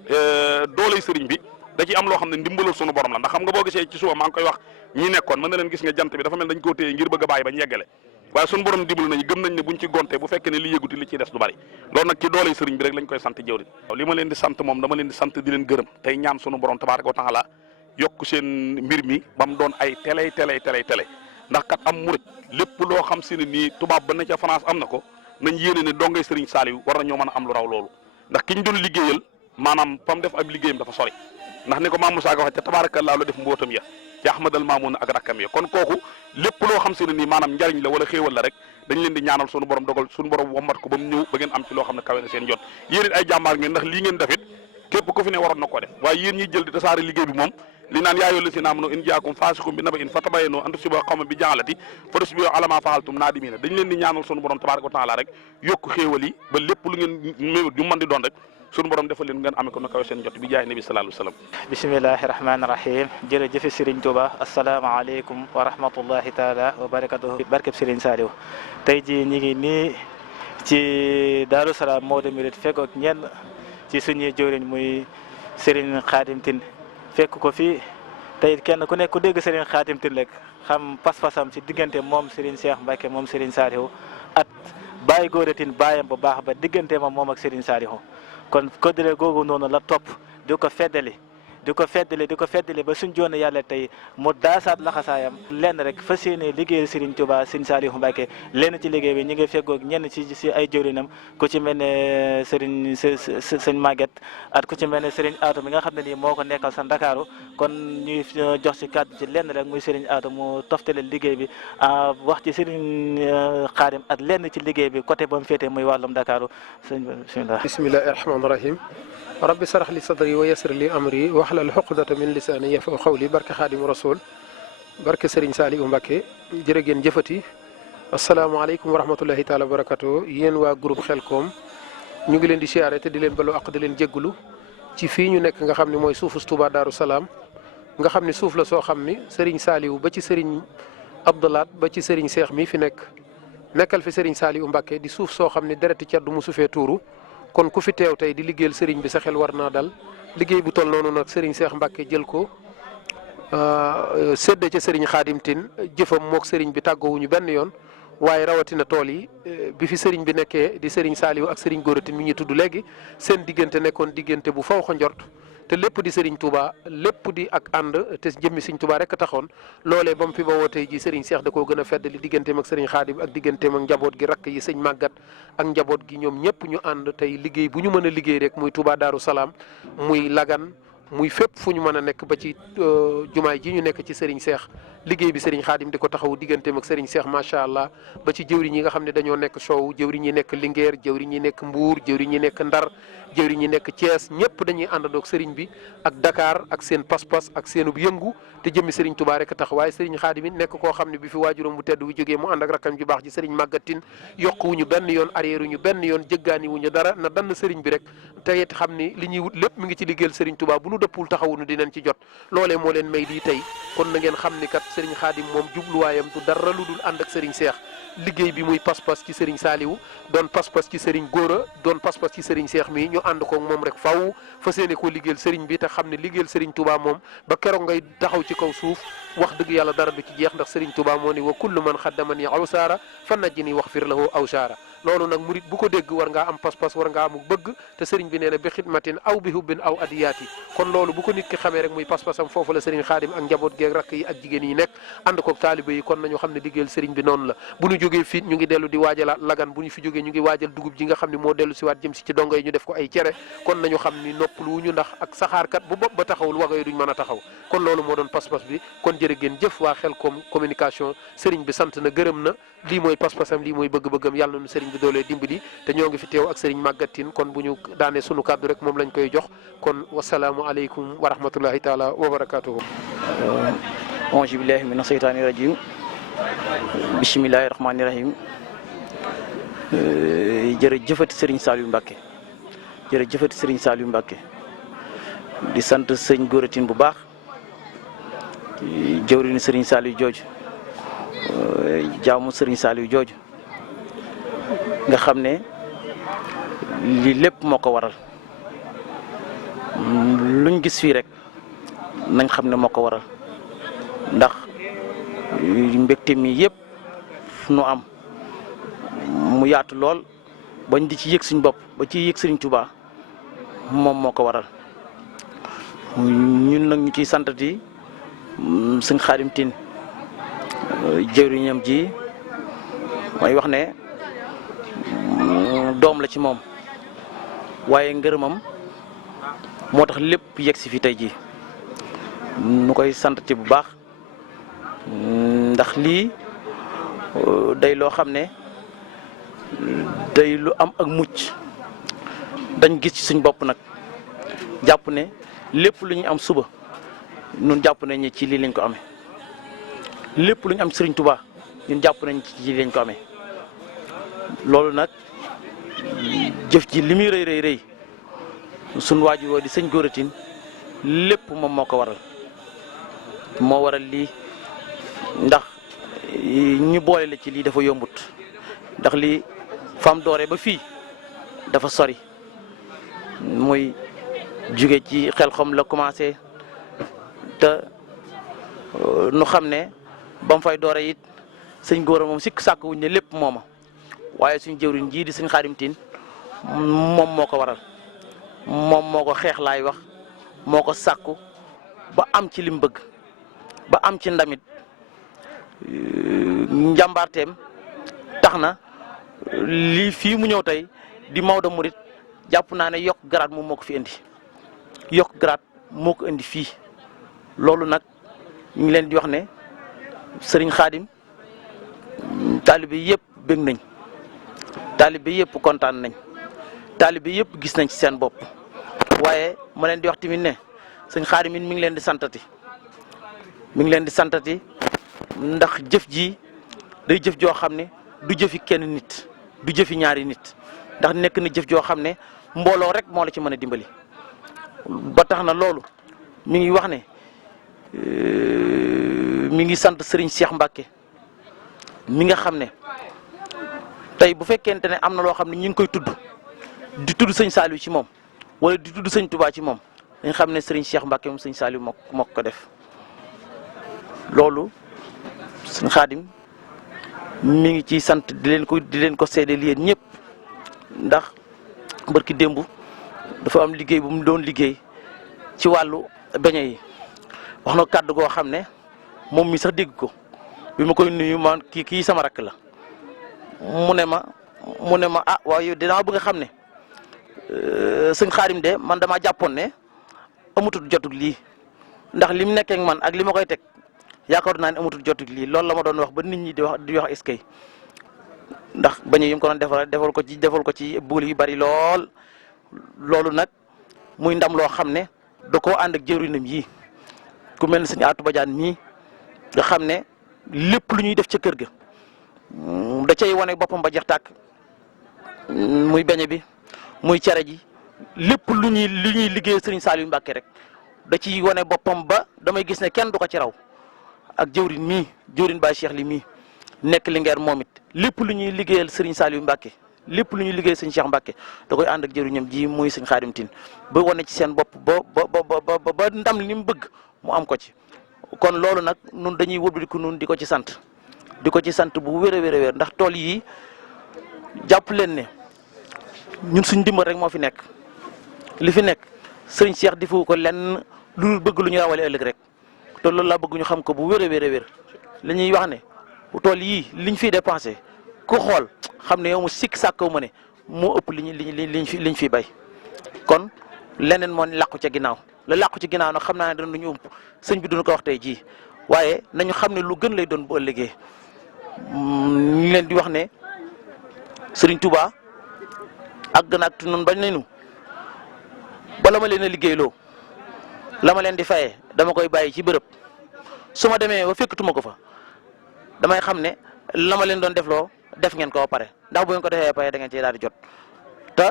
dooley sëriñ bi da ciy am loo xam ne ndimbalal sunu borom la ndax xam nga boo gisee ci suba maa ngi koy wax ñi nekkoon mën na leen gis nga jant bi dafa mel dañ koo téye ngir bëgg a bàyyi ba yeggale waaye sunu borom dimbal nañu gëm nañ ne buñ ci gonte bu fekkee ne li yëguti li ciy des du bari loolu nag ci dooley sëriñ bi rek lañ koy sant jëwriñ li ma leen di sant moom dama leen di sant di leen gërëm tey ñaan sunu borom tabaaraka wa taala yokk seen mbir mi ba mu doon ay télé ndax kat am murit lépp loo xam si ne nii tubaab ba na ca France am na ko nañ yéene ne dongay Serigne Saliou war na ñoo mën a am lu raw loolu ndax ki ñu doon liggéeyal maanaam fam def ab liggéeyam dafa sori ndax ni ko Maam Moussa ga wax ca tabaarakallaa la def mbootam ya ci Ahmadal Mamoun ak rakkam ya kon kooku lépp loo xam si ne nii maanaam njariñ la wala xéewal la rek dañ leen di ñaanal sunu borom dogal sunu borom wommat ko ba mu ñëw ba ngeen am ci loo xam ne kawe na seen jot yéen it ay jàmbaar ngeen ndax lii ngeen def it képp ku fi ne waroon na koo def waaye yéen ñiy jël di tasaare liggéey bi moom li naan yaa ayyuhal lazina aamanu in jaakum faasiqun bi naba'in fatabayyanu an tusiibu qawman bi jahalati fa tusbihu alaa maa fa'altum naadimiina dañ leen di ñaanal sunu borom tabaaraka wa taala rek yokk xéewal yi ba lépp lu ngeen ñu mën di doon rek sunu borom defal leen ngeen amee ko na kawe seen jot bi jaay nabi sallallahu alayhi wa sallam. bismillahi rahmaani rahim jërëjëf Serigne Touba asalaamaaleykum wa rahmatullahi taala wa barakatuhu barkeb Serigne Saliou tey jii ñi ngi nii ci Daaru Salaam Maodo Mouride fekk ak ñenn ci suñuy jëwriñ muy Serigne Khadim Tine fekk ko fii tey kenn ku nekk ku dégg Serigne Khadim Tine rek xam pas-pasam ci diggante moom Serigne Cheikh Mbacke moom Serigne Saliou at Baye Gora Tine baayam bu baax ba diggante moom ak Serigne Saliou kon kodire googu noonu la topp di ko feddali ba suñ joon yàlla tey mu daasaat laxasaayam lenn rek fas yéene liggéeyal Serigne Touba Serigne Saliou Mbacke lenn ci liggéey bi ñi ngi feggoog ñenn ci ay jëwrinam ku ci mel ne Serigne sëñ Maguette at ku ci mel ne Serigne Atou mi nga xam ne nii moo ko nekkal sa Ndakaaru kon ñuy jox ci kàddu ci lenn rek muy Serigne Atou mu toftale liggéey bi wax ci Serigne Khadim at lenn ci liggéey bi côté ba mu féetee muy wàllum Ndakaaru bismillahi rahmaani rahim rabbi sarax li sadri wa yassir li amri waxlal xuqdata min lisaani yafqahu qawli barke xaadimu rasul barke Serigne Saliou Mbacke jërë ngeen jëfati asalaamaaleykum wa rahmatullahi taala wa barakatu yéen waa groupe Xelcom ñu ngi leen di siyaare te di leen balu ak di leen jéggulu ci fii ñu nekk nga xam ne mooy suufu Touba Darou Salaam nga xam ne suuf la soo xam ni Serigne Saliou ba ci Serigne Abdoulaat ba ci Serigne Cheikh mi fi nekkal fi Serigne Saliou Mbacke di suuf soo xam ne dereti caddu mu sufee tuuru kon ku fi teew tey di liggéeyal Serigne bi sa xel war naa dal liggéey bu toll noonu nag Serigne Cheikh Mbacke jël ko séddee ca Serigne Khadim Tine jëfam mook Serigne bi tàggoowuñu benn yoon waaye rawatina tool yi bi fi Serigne bi nekkee di Serigne Saliou ak Serigne Gora Tine mi ñu tudd léegi seen diggante nekkoon diggante bu faw xa njort te lépp di Serigne Touba lépp di ak ànd te jëmmi Serigne Touba rek taxoon loolee ba mu fi ba wootee ji Serigne Cheikh da koo gën a feddali digganteem ak Serigne Khadim ak digganteem ak njaboot gi rakk yi sëñ màggat ak njaboot gi ñoom ñëpp ñu ànd tey liggéey bu ñu mën a liggéey rek muy Touba Darou Salaam muy Lagan muy fépp fu ñu mën a nekk ba ci jumaay ji ñu nekk ci Serigne Cheikh liggéey bi Serigne Khadim di ko taxawu digganteem ak Serigne Cheikh macha allah ba ci jëwriñ yi nga xam ne dañoo nekk Sow jëwriñ yi nekk Linguère jëwriñ yi nekk Mbour jëwriñ yi nekk Ndar jëwriñ yi nekk Thiès ñëpp dañuy àndandoog Serigne bi ak Dakar ak seen pas-pas ak seenub yëngu te jëmmi Serigne Touba rek tax waaye Serigne Khadim it nekk koo xam ne bi fi waajuram bu tedd bu jógee mu ànd ak rakkam ju baax ji Serigne Maguette Tine yokkuwuñu benn yoon arrière wuñu benn yoon jëggaani wuñu dara na dann Serigne bi rek te it xam ni li ñuy wut lépp mi ngi ci liggéeyal Serigne Touba bu nu dëppul taxawunu dinañ ci jot loolee moo leen may lii tey kon na ngeen xam ni kat Serigne Khadim moom jubluwaayam du dara lu dul ànd ak Serigne Cheikh liggéey bi muy pas-pas ci Serigne Saliou doon pas-pas ci Serigne Gora doon pas-pas ci Serigne Cheikh mi ñu ànd ko moom rek faw fas yéene koo liggéeyal Serigne bi te xam ne liggéeyal Serigne Touba moom ba keroog ngay taxaw ci kaw suuf wax dëgg yàlla dara du ci jeex ndax Serigne Touba moo ni wa kullu man xaddamani awsaara fa najjini waxfir lahu awsaara loolu nag murit bu ko dégg war ngaa am pas-pas war ngaa am bëgg te Serigne bi nee na bi xidmatin aw bi hubbin aw adiyaati kon loolu bu ko nit ki xamee rek muy pas-pasam foofu la Serigne Khadim ak njaboot geeg rakk yi ak jigéen yi nekk ànd koog taalibe yi kon nañu xam ne liggéeyal Serigne bi noonu la bu ñu jógee fii ñu ngi dellu di waajalaat Lagan bu ñu fi jógee ñu ngi waajal dugub ji nga xam ne moo dellu si waat jëm si ci dongo yi ñu def ko ay cere kon nañu xam ni noppaluwuñu ndax ak saxaarkat bu bopp ba taxawul wago yi duñ mën a taxaw kon loolu moo doon pas-pas bi kon jërë ngeen jëf waa Xelcom communication Serigne bi sant na gërëm na lii mooy pas-pasam lii mooy bëgg-bëggam yàlla nañu Serigne bi doolee dimbali te ñoo ngi fi teew ak Serigne Maguette Tine kon bu ñu daanee sunu kàddu rek moom lañ koy jox kon wasalaamu aleykum wa rahmatullahi taala wa barakatuhu auzu billahi mina seytaani rajim bismillahi rahmaani rahim jërëjëfati Serigne Saliou Mbacké jërëjëfati Serigne Saliou Mbacké di sant sëñ Góoratin bu baax jëwriñu Serigne Saliou jooju jaamu Serigne Saliou jooju nga xam ne lii lépp moo ko waral luñ gis fii rek nañ xam ne moo ko waral ndax mbégte mi yëpp nu am mu yaatu lool bañ di ci yëg suñ bopp ba ci yëg Serigne Touba moom moo ko waral ñun nag ñu ciy santati sëñ Xaadim Tine jëwriñam ji may wax ne doom la ci moom waaye ngërëmam moo tax lépp yegg si fi tey jii nu koy santati bu baax ndax lii day loo xam ne day lu am ak mucc dañ gis ci suñ bopp nag jàpp ne lépp lu ñu am suba ñun jàpp nañ ne ci lii lañ ko amee lépp lu ñu am Serigne Touba ñun jàpp nañ ci lii lañ ko amee loolu nag jëf ji li muy rëy rëy rëy suñ waajur woo di sëñ Góoratin lépp moom moo ko waral moo waral lii ndax ñu boole la ci lii dafa yombut ndax lii fam doore ba fii dafa sori muy jóge ci Xelkom la commencé te nu xam ne ba mu fay doore it sëñ Góora moom sikk sàkk wuñ ne lépp mooma waaye suñ jëwriñ jii di sëñ Xaadim Tine moom moo ko waral moom moo ko xeex laay wax moo ko sàkku ba am ci lim bëgg ba am ci ndamit njàmbaarteem tax na lii fii mu ñëw tey di Maodo Mouride jàpp naa ne yokk garaat moom moo ko fi indi yokk garaat moo ko indi fii loolu nag ñu ngi leen di wax ne sëriñ Xaadim taalibe yëpp bëgg nañ taalibe yëpp kontaan nañ taalibe yëpp gis nañ ci seen bopp waaye ma leen di wax tamit ne sëñ Xaadim mi ngi leen di santati mi ngi leen di santati ndax jëf ji day jëf joo xam ne du jëfi kenn nit du jëfi ñaari nit ndax nekk na jëf joo xam ne mbooloo rek moo la ci mën a dimbali ba tax na loolu mi ngi wax ne mi ngi sant Serigne Cheikh Mbacké mi nga xam ne tey bu fekkente ne am na loo xam ne ñu ngi koy tudd di tudd sëñ Saliou ci moom wala di tudd sëñ Touba ci moom dañ xam ne Serigne Cheikh Mbacké moom sëñ Saliou moo ko def loolu sëñ Xaadim mi ngi ciy sant di leen ko seedeel yéen ñëpp ndax barki démb dafa am liggéey bu mu doon liggéey ci wàllu beñe yi wax na kàddu goo xam ne moom mi sax dégg ko bi ma koy nuyu man kii sama rakk la mu ne ma ah waaw yow dinaa bëgg a xam ne sëñ Xaadim de man damaa jàppoon ne amatul jotug lii ndax li mu nekkee ak man ak li ma koy teg yaakaar naa ne amatul jotug lii loolu la ma doon wax ba nit ñi di wax est-ce ndax bañu yi mu ko doon defal ko ci buul yu bari lool loolu nag muy ndam loo xam ne da koo ànd ak jëwriñam yi ku mel ne sëñ Atou Badiane mii nga xam ne lépp lu ñuy def ca kër ga da cay wane boppam ba jeex tàkk muy beñe bi muy cere ji lépp lu ñuy liggéey Serigne Saliou Mbacké rek da ciy wane boppam ba damay gis ne kenn du ko ci raw ak jëwriñ Baye Cheikh li mii nekk Linguère moom it lépp lu ñuy liggéeyal Serigne Saliou Mbacké lépp lu ñuy liggéeyal Serigne Cheikh Mbacké da koy ànd ak jëwriñam ji muy Serigne Xaadim Tine ba wane ci seen bopp ba ndam li mu bëgg mu am ko ci kon loolu nag nun dañuy wëlbatiku nun di ko ci sant bu wér a wér ndax tool yi jàpp leen ne ñun suñ dimbal rek moo fi nekk li fi nekk Serigne Cheikh di fu ko lenn lu bëgg lu ñu rawale ëllëg rek te loolu laa bëgg ñu xam ko bu wér a wér li ñuy wax ne tool yii liñ fiy dépensé ku xool xam ne yow mu sikk sàkkaw ma ne moo ëpp liñ fi bay kon leneen moo làqu ca ginnaaw la làqu ci ginnaaw nag xam naa ne danañu ëmp sëñ bi duñu ko wax tey jii waaye nañu xam ne lu gën lay doon bu ëllëgee ñu leen di wax ne Serigne Touba àgg na ak noonu bañ nañu bala ma leen a liggéeyloo la ma leen di fayee dama koy bàyyi ci bërëb su ma demee ba fekkatuma ko fa damay xam ne la ma leen doon defloo def ngeen ko ba pare ndax bu ngeen ko defee pare da ngeen cee daal di jot te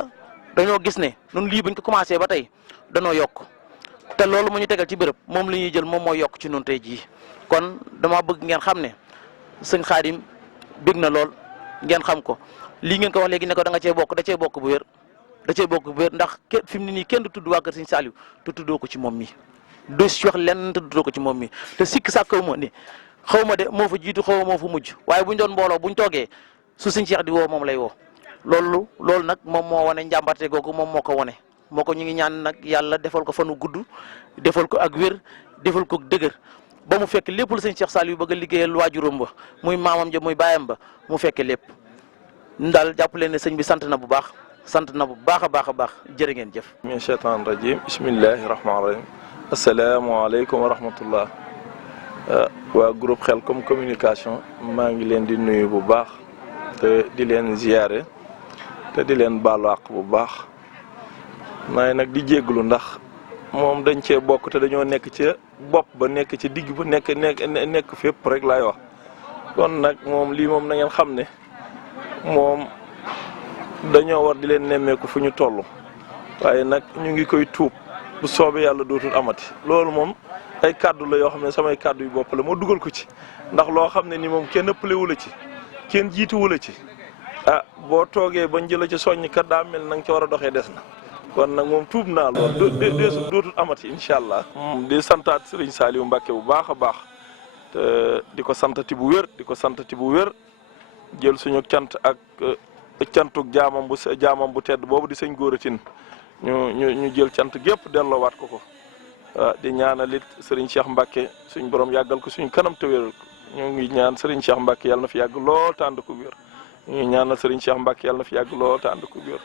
dañoo gis ne ñun lii buñ ko commencé ba tey danoo yokk te loolu mu ñu tegal ci béréb moom la ñuy jël moom mooy yokk ci ñun tey jii kon dama bëgg ngeen xam ne sëñ Xaadim bég na lool ngeen xam ko lii ngeen ko wax léegi ne ko da nga cee bokk da cee bokk bu wér da cee bokk bu wér ndax fi mu ne nii kenn du tudd waa kër sëñ Saliou te tuddoo ko ci moom mi du si wax lenn te tuddoo ko ci moom mi te sikk sàkkaw ma ni xaw ma de moo fa jiitu xaw ma moo fa mujj waaye buñ doon mbooloo buñ toogee su sëñ Cheikh di woo moom lay woo loolu nag moom moo wane njàmbarte googu moom moo ko wane moo ko ñu ngi ñaan nag yàlla defal ko fanu gudd defal ko ak wér defal ko dëgër ba mu fekk lépp lu sëñ Cheikh Saliou bëgg a liggéeyal waajuram ba muy maamam ja muy baayam ba mu fekke lépp daal jàpp leen ne sëñ bi sant na bu baax a baax a baax jërë ngeen jëf min shaytaan rajim bismillahi rahmaani rahim asalaamaaleykum wa rahmatullah waa groupe Khelcom communication maa ngi leen di nuyu bu baax te di leen ziyaare te di leen baalu àq bu baax naay nag di jégglu ndax moom dañ cee bokk te dañoo nekk ci bopp ba nekk ci digg ba nekk fépp rek laay wax kon nag moom lii moom na ngeen xam ne moom dañoo war di leen nemmeeku fu ñu toll waaye nag ñu ngi koy tuub bu soobee yàlla dootul amati loolu moom ay kàddu la yoo xam ne samay kàddu yu bopp la moo dugal ko ci ndax loo xam ne ni moom kenn ëppalewu la ci kenn jiituwu la ci boo toogee bañ jëla ci soññ kat daa mel na nga ci war a doxee des na kon nag moom tuub naa loolu dootul amati incha allah. di santaat Serigne Saliou Mbacke bu baax a baax te di ko santati bu wér jël suñu cant ak cantuk jaamam bu tedd boobu di sëñ Góoratin ñu jël cant gépp delloowaat ko di ñaanal it Serigne Cheikh Mbacke suñ borom yàggal ko suñ kanam te wéral ko ñu ngi ñaan Serigne Cheikh Mbacke yàlla na fi yàgg lool te ànd ko wér ñu ngi ñaanal Serigne Cheikh Mbacke yàlla na fi yàgg lool te ànd ko wér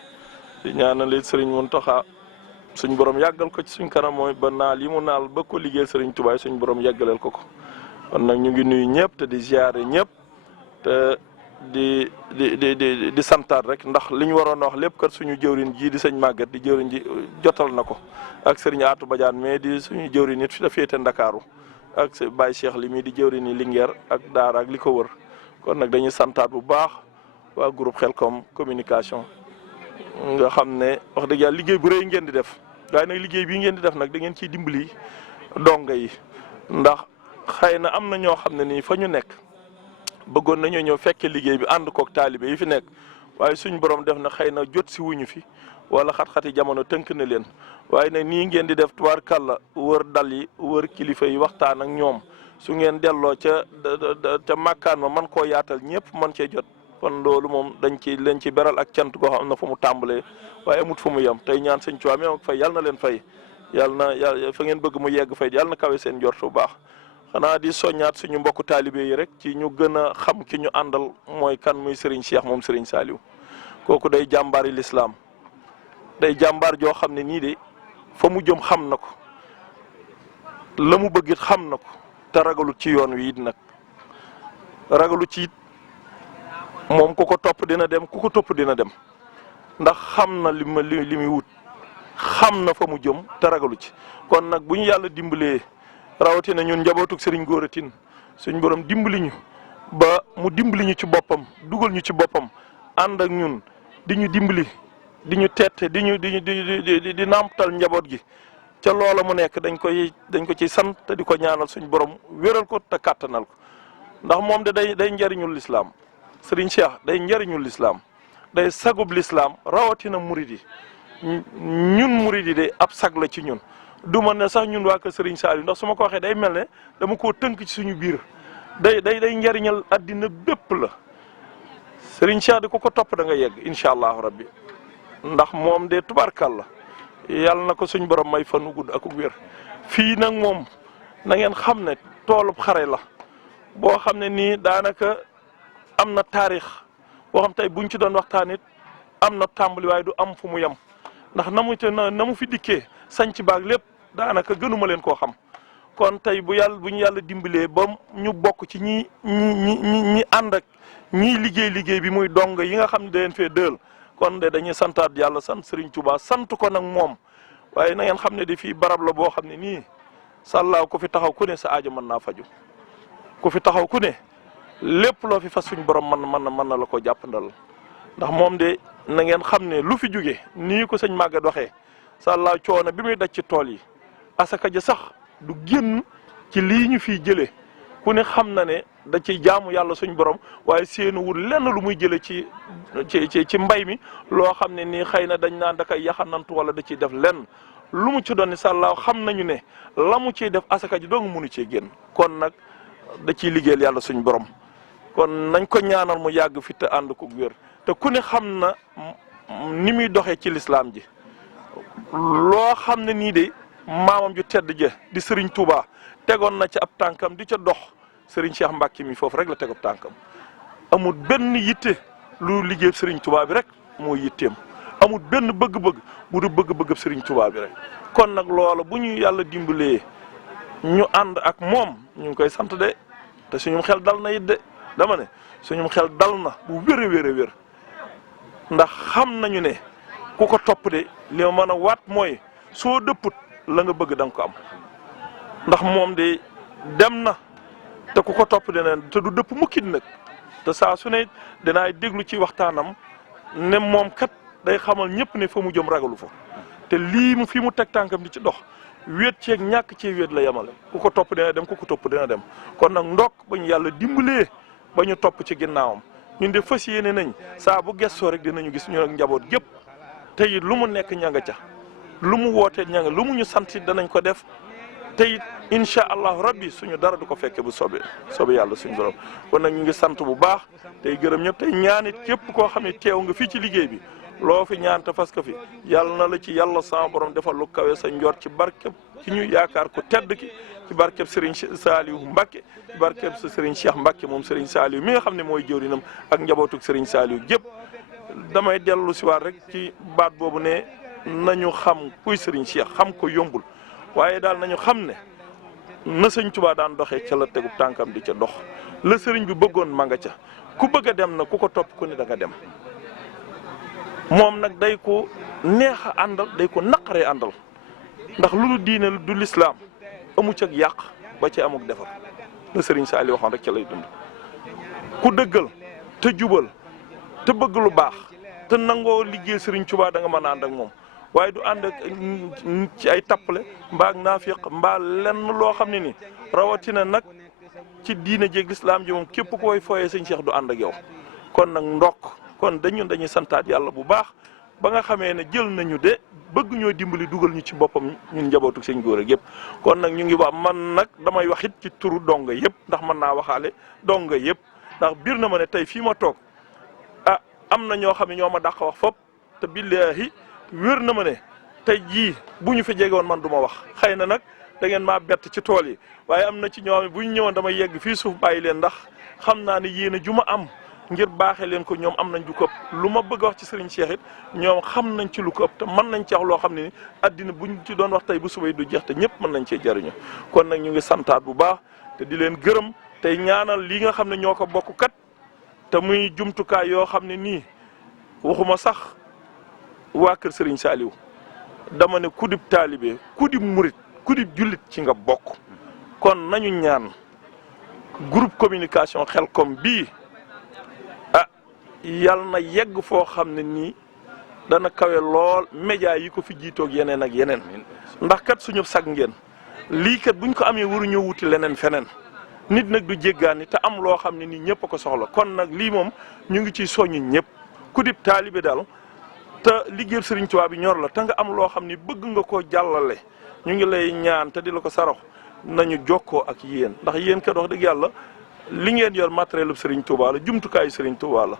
di ñaanal it Serigne Mountakha suñ borom yàggal ko ci suñ kanam mooy ba naal yi mu naal ba ko liggéeyal Serigne Touba suñ borom yàggaleel ko kon nag ñu ngi nuyu ñëpp te di ziare ñëpp te di santaat rek ndax li ñu waroon a wax lépp kat suñu jëwrin ji di sëñ Maguette di jëwrin ji jotal na ko ak sëriñ Atou Badiane mais di suñu jëwrin nit fi da féete Ndakaaru ak Baye Cheikh li mi di jëwrin yi Linguère ak Daara ak li ko wër kon nag dañuy santaat bu baax waa groupe Khelcom communication nga xam ne wax dëgg yàlla liggéey bu rëy ngeen di def waaye nag liggéey bii ngeen di def nag da ngeen ciy dimbali donga yi ndax xëy na am na ñoo xam ne nii fa ñu nekk bëggoon nañoo ñëw fekke liggéey bi ànd kook taalibe yi fi nekk waaye suñ borom def na xëy na jot si wuñu fi wala xat-xati jamono tënk na leen waaye nag nii ngeen di def tubaarkàlla wër dal yi wër kilifa yi waxtaan ak ñoom su ngeen delloo ca màkkaan ma man koo yaatal ñëpp man cee jot kon loolu moom dañ ci leen ci beral ak cant goo xam na fu mu tàmbalee waaye amut fu mu yem tey ñaan sëñ Tuubaa mi ak fay yàlla na leen fay yàlla fa ngeen bëgg mu yegg fay yàlla na kawe seen njort bu baax xanaa di soññaat suñu mbokku taalibe yi rek ci ñu gën a xam ki ñu àndal mooy kan muy Serigne Cheikh moom Serigne Saliou kooku day jàmbaari lislaam day jàmbaar joo xam ne nii de fa mu jëm xam na ko la mu bëgg it xam na ko te ragalut ci yoon wi it nag ragalut ci it moom ku ko topp dina dem ku ko topp dina dem ndax xam na li muy wut xam na fa mu jëm te ragalu ci kon nag bu ñu yàlla dimbalee rawatina ñun njabootug Serigne Góoratin suñ borom dimbali ñu ba mu dimbali ñu ci boppam dugal ñu ci boppam ànd ak ñun di ñu dimbali di ñu tette di nàmpatal njaboot gi ca loola mu nekk dañ ko ci sant te di ko ñaanal suñ borom wéral ko te kàttanal ko ndax moom de day njariñul lislaam Serigne Cheikh day njariñul lislaam day sagub lislaam rawatina murid yi ñun murid yi de ab sag la ci ñun du ma ne sax ñun waa kër Serigne Saliou ndax su ma ko waxee day mel ne dama koo tënk ci suñu biir day njariñal addina bépp la Serigne Cheikh di ko topp da nga yegg incha allahu rabbi ndax moom de tubarkal la yàlla na ko suñ borom may fanu gudd ak wér fii nag moom na ngeen xam ne toolub xare la boo xam ne nii daanaka am na taarix boo xam tey buñ ci doon waxtaan it am na tàmbali waaye du am fu mu yem ndax na mu fi dikkee sanc baag lépp daanaka gënuma leen koo xam kon tey bu ñu yàlla dimbalee ba ñu bokk ci ñi ànd ak ñiy liggéey bi muy dong yi nga xam ne da leen fee dël kon de dañuy santaat yàlla sant Serigne Touba sant ko nag moom waaye na ngeen xam ne di fii barab la boo xam ne nii sàllaaw ku fi taxaw ku ne sa aajo mën naa faju ku fi taxaw ku ne lépp loo fi fas suñ borom mën na la ko jàppandal ndax moom de na ngeen xam ne lu fi jóge nii ko sëñ Maguette waxee sàllaa coono bi muy daj ci tool yi asaka ja sax du génn ci lii ñu fiy jëlee ku ne xam na ne da ciy jaamu yàlla suñ borom waaye seenu wul lenn lu muy jëlee ci mbay mi loo xam ne nii xëy na dañ naan da koy yaxanantu wala da ciy def lenn lu mu ci doon ni sàllaaw xam nañu ne la mu ciy def asaka ji dong mënu cee génn kon nag da ciy liggéeyal yàlla suñ borom kon nañ ko ñaanal mu yàgg fi te ànd ko wér te ku ne xam na ni muy doxee ci lislaam ji loo xam ne nii de maamam ju tedd ja di Serigne Touba tegoon na ci ab tànkam di ca dox Serigne Cheikh Mbacke mi foofu rek la teg ab tànkam amul benn yitte lu liggéey Serigne Touba bi rek moo yitteem amul benn bëgg-bëgg bu du bëgg-bëgg Serigne Touba bi rek kon nag loola bu ñu yàlla dimbalee ñu ànd ak moom ñu ngi koy sant de te suñu xel dal na it de dama ne suñu xel dal na bu wér a wér a wér ndax xam nañu ne ku ko topp de li ma mën a waat mooy soo dëpput la nga bëgg da nga ko am ndax moom de dem na te ku ko topp dina te du dëpp mukkit nag te saa su ne dinaay déglu ci waxtaanam ne moom kat day xamal ñëpp ne fa mu jëm ragalu fa te lii mu fi mu teg tànkam di ci dox wéet ceeg ñàkk cee wéet la yemale ku ko topp dina dem ku ko topp dina dem kon nag ndokk ba ñu yàlla dimbalee ba ñu topp ci ginnaawam ñun de fas yéene nañ saa bu gestoo rek dinañu gis ñu ak njaboot gépp te it lu mu nekk ña nga ca lu mu wootee ña nga lu mu ñu sant danañ ko def te it incha allahu rabbi suñu dara du ko fekke bu soobee yàlla suñu borom kon nag ñu ngi sant bu baax tey gërëm ñëpp tey ñaanit képp koo xam ne teew nga fii ci liggéey bi loo fi ñaan te fas ko fi yàlla na la ci yàlla sama borom defal lu kawe sa njort ci barkeb ci ñu yaakaar ko tedd ki ci barkeb Serigne Saliou Mbacke ci barkeb sa Serigne Cheikh Mbacke moom Serigne Saliou mi nga xam ne mooy jëwrinam ak njabootug Serigne Saliou gépp damay dellu si waat rek ci baat boobu ne nañu xam kuy Serigne Cheikh xam ko yombul waaye daal nañu xam ne na sëñ Tuubaa daan doxee ca la tegub tànkam di ca dox la sëriñ bi bëggoon ma nga ca ku bëgg a dem na ku ko topp ku ne da nga dem moom nag day ko neex a àndal day ko naqaree àndal ndax lu du diine du lislaam amu ci ak yàq ba ci amuk defar la sëriñ Saali waxoon rek ca lay dund ku dëggal te jubal te bëgg lu baax te nangoo liggéey sëriñ Tuubaa da nga mën a ànd ak moom waaye du ànd ak ci ay tappale mbaa ak naafiq mbaa lenn loo xam ne ni rawatina nag ci diine jéeg lislaam ji moom képp koy fooyee sëñ Cheikh du ànd ak yow kon nag ndokk kon dañuy santaat yàlla bu baax ba nga xamee ne jël nañu de bëgg ñoo dimbali dugal ñu ci boppam ñun njabootu sëñ góor ak yëpp kon nag ñu ngi wax man nag damay wax it ci turu donga yëpp ndax mën naa waxaale donga yëpp ndax biir na ma ne tey fii ma toog ah am na ñoo xam ne ñoo ma dàq wax fop te billaahi wér na ma ne tey jii bu ñu fi jege woon man du ma wax xëy na nag da ngeen maa bett ci tool yi waaye am na ci ñoo xam ne bu ñu ñëwoon damay yegg fii suuf bàyyi leen ndax xam naa ne yéen a ju ma am ngir baaxee leen ko ñoom am nañ ju ko ëpp lu ma bëgg a wax ci Serigne Cheikh it ñoom xam nañ ci lu ko ëpp te mën nañ ci wax loo xam ne ni addina buñ ci doon wax tey bu subay du jeex te ñëpp mën nañ cee jariñu kon nag ñu ngi santaat bu baax te di leen gërëm tey ñaanal li nga xam ne ñoo ko bokk kat te muy jumtukaay yoo xam ne nii waxuma sax waa kër Serigne Saliou dama ne kudib taalibe kudib murit kudib jullit ci nga bokk kon nañu ñaan groupe communication Xelcom bii yàlla na yegg foo xam ne nii dana kawe lool média yi ko fi jiitoog yeneen ak yeneen ndax kat suñu sag ngeen lii kat buñ ko amee waruñoo wuti leneen feneen nit nag du jéggaani te am loo xam ne nii ñëpp a ko soxla kon nag lii moom ñu ngi ciy soññi ñëpp ku dib taalibe daal te liggéey Sëriñ Tuubaa bi ñor la te nga am loo xam ni bëgg nga koo jàllale ñu ngi lay ñaan te di la ko sarax nañu jokkoo ak yéen ndax yéen kat wax dëgg yàlla li ngeen yor matériel Sëriñ Tuubaa la jumtukaayu Sëriñ Tuubaa la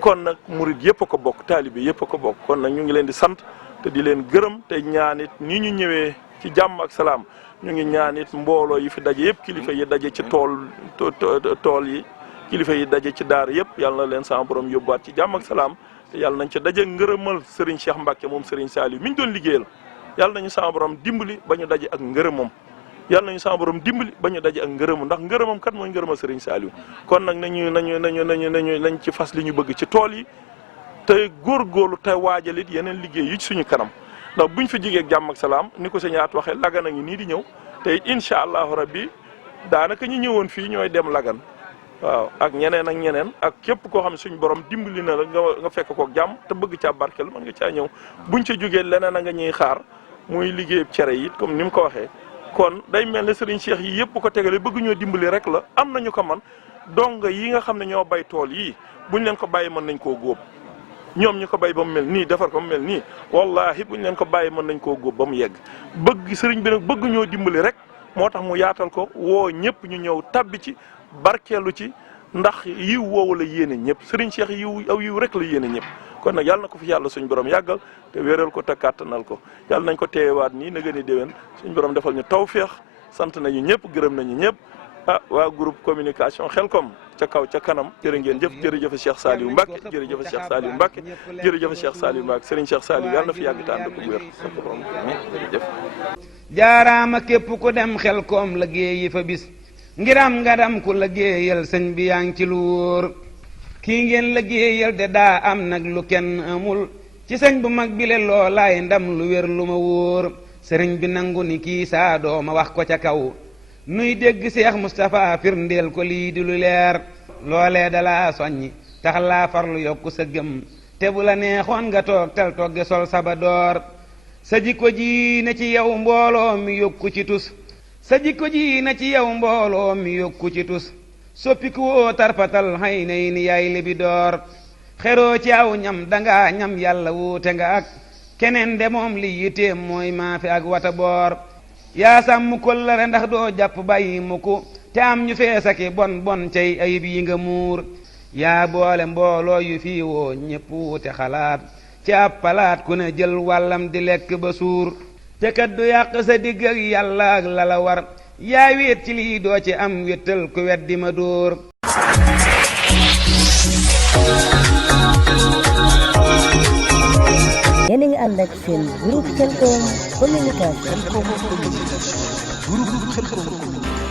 kon nag murid yëpp a ko bokk taalibe yëpp a ko bokk kon nag ñu ngi leen di sant te di leen gërëm te ñaanit nii ñu ñëwee ci jàmm ak salaam ñu ngi ñaanit mbooloo yi fi daje yëpp kilifa yi daje ci tool yi kilifa yi daje ci daar yëpp yàlla na leen sama borom yóbbuwaat ci jàmm ak salaam te yàlla nañ ca daje ngërëmal Serigne Cheikh Mbacke moom Serigne Saliou mi ñu doon liggéeyal yàlla nañu sama borom dimbali ba ñu daje ak ngërëmam yàlla nañu sama borom dimbali ba ñu daje ak ngërëmam ndax ngërëmam kat mooy ngërëmal Serigne Saliou kon nag nañ ci fas li ñu bëgg ci tool yi te góorgóorlu te waajalit yeneen liggéey yi ci suñu kanam ndax buñ fi jigee ak jàmm ak salaam ni ko sëñ Aat waxee lagan a ngi nii di ñëw te incha allahu rabbi daanaka ñu ñëwoon fii ñooy dem lagan waaw ak ñeneen ak képp koo xam ne suñu borom dimbali na la nga fekk kook jàmm te bëgg caa barkeel mën nga caa ñëw buñ ca jógee leneen a nga ñuy xaar muy liggéeyub cere yi comme ni mu ko waxee kon day mel ne Serigne Cheikh yi yëpp ko tegale bëgg ñoo dimbali rek la am nañu ko man donga yi nga xam ne ñoo bay tool yii buñ leen ko bàyyi mën nañ koo góob ñoom ñu ko bay ba mu mel nii defar ko mu mel nii wallahi buñ leen ko bàyyi mën nañ koo góob ba mu yegg bëgg Serigne bi nag bëgg ñoo dimbali rek moo tax mu yaatal ko woo ñëpp ñu ñëw tabbi ci barkeelu ci ndax yiw woowu la yéene ñëpp Serigne Cheikh yiw rek la yéene ñëpp kon nag yàlla na ko fi yàlla suñ borom yàggal te wéral ko te kàttanal ko yàlla nañ ko teewaat nii na gën a déwén suñ borom defal ñu tawféex sant nañu ñëpp gërëm nañu ñëpp waa groupe communication Xelcom ca kaw ca kanam jërë ngeen jëf jërëjëf Cheikh Saliou Mbacke jërëjëf Cheikh Saliou Mbacke jërëjëf Cheikh Saliou Mbacke Serigne Cheikh Saliou yàlla na fi yàgg tànd ko wér jërëjëf jaaraama képp ku dem Xelcom liggéeyi fa bis ngiram nga dam ku liggéeyal sëñ bi yaa ngi ci lu wóor kii ngeen liggéeyal de daa am nag lu kenn amul ci sëñ bu mag bile loolaay ndam lu wér lu ma wóor sëriñ bi nangu ni kii saa dooma wax ko ca kaw nuy dégg Seex Mustapha firndeel ko lii di lu leer loolee dalaa soññi tax laa farlu yokku sa gëm te bu la neexoon nga toog tel togge sol saba door sa jikko ji ne ci yow mbooloo mi yokku ci tus sa jikko ji na ci yow mbooloo mi yokku ci tus soppiku woo tarfatal xay nay ni yaay libi door xeroo ci aw ñam danga ñam yàlla wuute nga ak keneen de moom li yiteem mooy maafe ak wata boor yaa sàmm kóllëre ndax doo jàpp bàyyi mukk te am ñu feesaki bon bon cay ayib yi nga muur yaa boole mbooloo yu fii woo ñépp wuute xalaat ci ab palaat ku ne jël wàllam di lekk ba suur te kat du yàq sa digg ak yàlla ak lala war yaa wéet ci lii doo ci am wéttal ku weddi ma dóor yéen a ngi ànd ak seen groupe Xelcom communication. Groupe Xelcom